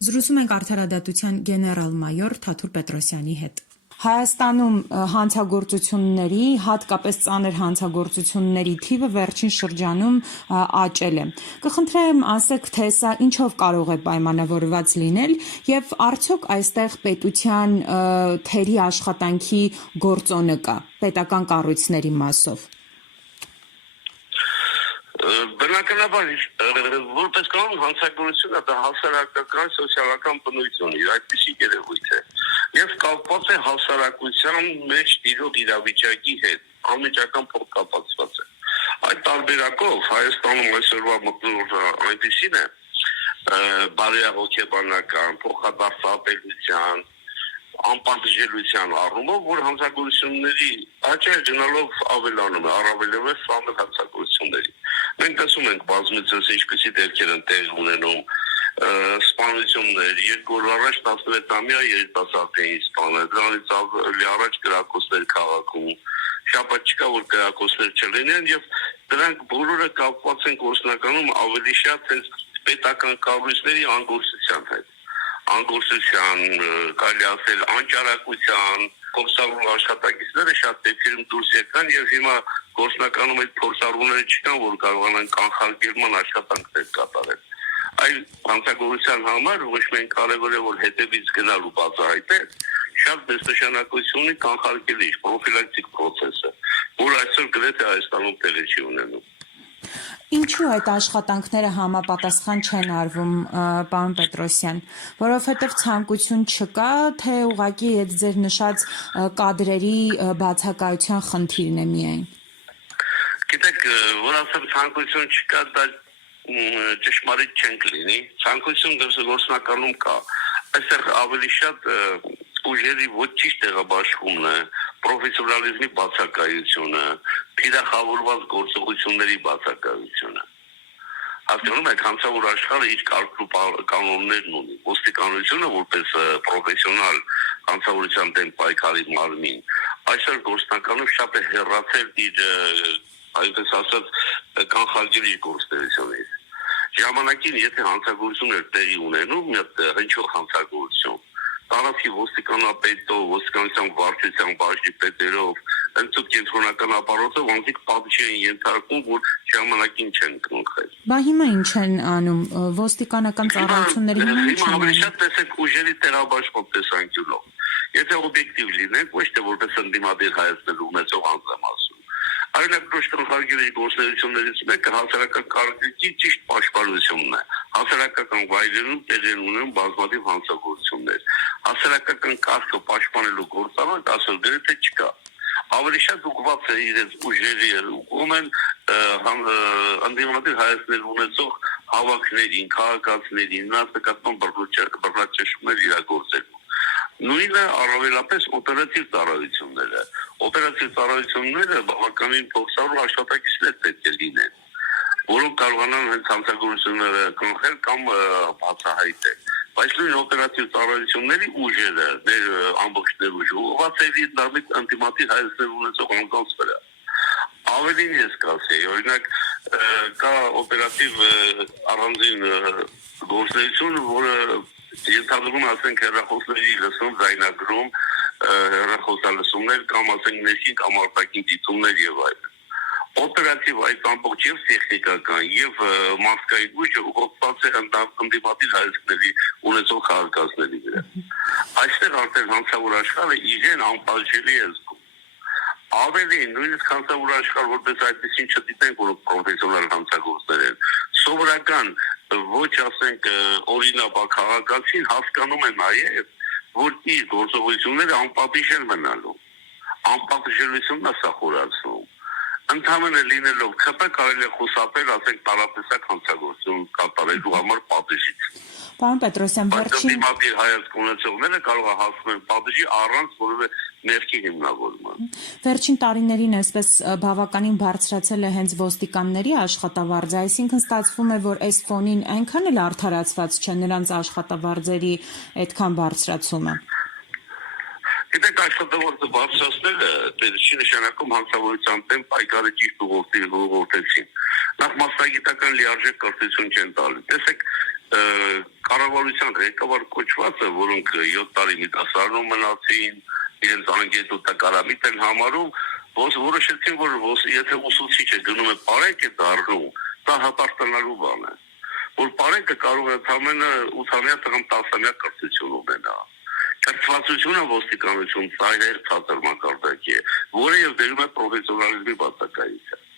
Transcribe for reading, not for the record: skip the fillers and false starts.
Զրուցում ենք արդարադատության գեներալ-մայոր Թաթուլ Պետրոսյանի հետ։ Հայաստանում հանցագործությունների, հատկապես ծանր հանցագործությունների թիվը վերջին շրջանում աճել է։ Կխնդրեմ ասեք, թե սա ինչով կարող է պայմանավորված լինել եւ արդյոք այստեղ պետության թերի աշխատանքի գործոնը կա պետական կառույցների մասով։ Բնականաբար որպես կանոն հանցագործությունը դա հասարակական սոցիալական բնույթ ունի, այդպիսի երևույթ է եւ կապված է հասարակության մեջ տիրող իրավիճակի հետ, անմիջական փոխկապակցված է։ Այդ տարբերակով Հայաստանում այսօրվա մտնոլորտը այնպիսին է բարեհոգեբանական, փոխադարձաբերության, անպատժելիության առումով, որ հանցագործությունների աճը գնալով ավելանում է, առավելևս ծանր հանցագործությունների։ Մենք տեսում ենք բազմիցս ինչպիսի դեպքեր են տեղի ունենում սպանություններ, 2 օր առաջ 16-ամյա երիտասարդ էին սպանել, դրանից առաջ կրակոցներ քաղաքում, շաբաթ չկա, որ կրակոցներ չլինեն եւ դրանք բոլորը կապված են գործնականում ավելի շատ պետական կառույցների անգործության հետ։ Անգործության, կարելի ասել անճարակության, փորձառու աշխատակիցները շատ դեպքերում դուրս եկան եւ հիմա գործնականում այդ փորձառուները չկան, որ կարողանան կանխարգելման աշխատանքներ կատարել։ Այլ հանցագործության համար ոչ միայն կարևոր է որ հետևից գնալ ու բացահայտել, շատ մեծ նշանակություն ունի կանխարգելիչ պրոֆիլակտիկ process-ը, որ այսօր գրեթե Հայաստանում տեղի չի ունենում։ Ինչու այդ աշխատանքները համապատասխան չեն արվում, պարոն Պետրոսյան, որովհետև ցանկություն չկա, թե ուղղակի այդ ձեր նշած կադրերի բացակայության խնդիրն է միայն։ Գիտեք, որ ասեմ ցանկություն չկա, դա ճշմարիտ չենք լինի, ցանկություն գործնականում կա, այստեղ ավելի շատ ուժերի ոչ ճիշտ տեղաբաշխումն է, պրոֆեսիոնալիզմի բացակայությունը, թիրախավորված գործողությունների բացակայությունը։ Հասկանում եք, հանցավոր աշխարհը իր կարգ ու կանոններն ունի։ Ոստիկանությունը որպես պրոֆեսիոնալ հանցավորության դեմ պայքարի մարմին, այսօր գործնականում շատ է հեռացել իր, այնպես ասած, կանխարգելիչ գործողություններից։ Ժամանակին, եթե հանցագործություն էր տեղի ունենում, մի հատ հնչող հանցագործություն, տարածքի ոստիկանապետով, ոստիկանության վարչության բաժնի պետերով, ընդհանուր կենտրոնական ապարոտով անձիկ պատժի են ենթարկում, որ ժամանակին չեն կնքել։ Բա հիմա ինչ են անում ոստիկանական ծառայությունների հիմա ավելի շատ տեսեք ուժերի տեղաբաշխող տեսանկյունով։ Եթե օբյեկտիվ լինենք, ոչ թե որպես ընդդիմադիր հայացնելու ունեցող անձ եմ ասում։ Այլապես կանխարգելիչ գործողություններից մեկը հասարակական կարգի ճիշտ պաշտպանությունն է։ Հասարակական վայրերում տեղի ունեն բազմաթիվ հանցագործություններ։ Հասարակական կարգը պաշտպանելու գործառույթ այսօր գրեթե չկա։ Ավելի շատ ուղղված է իրենց ուժերի ուղղում են ընդդիմադիր հայացնել ունեցող հավաքներին, քաղաքացիներին, նրանց նկատմամբ բռնաճնշումներ իրագործելու։ Նույնը առավելապես օպերատիվ ծառայությունները։ Օպերատիվ ծառայությունները բավականին փոխսարու աշխատակիցներ պետք է լինեն, որոնք կարողանան հենց հանցագործությունները կանխել կամ բացահայտել։ Բայց նույն օպերատիվ ծառայությունների ուժերը, մեր ամբողջ ներուժը ուղղված է դարձ անտիմատիվ հայացքներ ունեցող անձանց վրա։ Ավելին ես կասեի, օրինակ կա օպերատիվ առանձին գործունեություն, որը ենթադրում ասենք հեռախոսների լսում, ձայնագրում, հեռախոսալսումներ կամ ասենք ներքին կամ արտաքին դիտումներ եւ այլն։ Օպերատիվ այդ ամբողջ եւ տեխնիկական եւ մարդկային ուժը ուղղված է ընդդիմադիր հայացքների ունեցող քաղաքացիների վրա։ Այստեղ արդեն հանցավոր աշխարհը իրեն անպատժելի է զգում։ Ավելին, նույնիսկ հանցավոր աշխարհ որպես այդպեսին չդիտենք, որ պրոֆեսիոնալ հանցագործներ են։ Սովորական ոչ ասենք օրինապա քաղաքացին հասկանում է նաեւ, որ իր գործողությունները անպատիժ են մնալու։ Անպատժելիությունն է սա խորացնում։ Ընդհանրապես լինելով ԿՊ կարելի է խուսափել, ասենք տարատեսակ հանցագործություն կատարելու համար պատժից։ Պարոն Պետրոսյան, վերջին հայացք ունեցողները կարող է հասնել պատժի առանց որևէ ներքի հիմնավորման։ Վերջին տարիներին այսպես բավականին բարձրացել է հենց ոստիկանների աշխատավարձը, այսինքն ստացվում է, որ այս ֆոնին այնքան էլ արդարացված չէ նրանց աշխատավարձերի այդքան բարձրացումը։ Գիտեք, աշխատավարձը բարձրացնելը չի նշանակում հանցավորության դեմ պայքարը ճիշտ ուղղորդեցին։ Նախ մասնագիտական լիարժեք կրթություն չեն տալի։ Տեսեք, կառավարության ղեկավար կոչվածը, որոնք 7 տարի միտասարանում մնացին, իրենց անգետ ու տկարամիտ են համարում, որոշեցին, որ եթե ուսուցիչը գնում է պարենք է դառնում, դա հպարտանալու բան է։ Որ պարենքը կարող է ընդամենը 8-ամյա տղամ 10-ամյա կրթություն ունենա։ Կրթվածությունը ոստիկանություն ծայրեր ցածր մակարդակի է, որը եւ դերում է պրոֆեսիոնալիզմի բացակայության։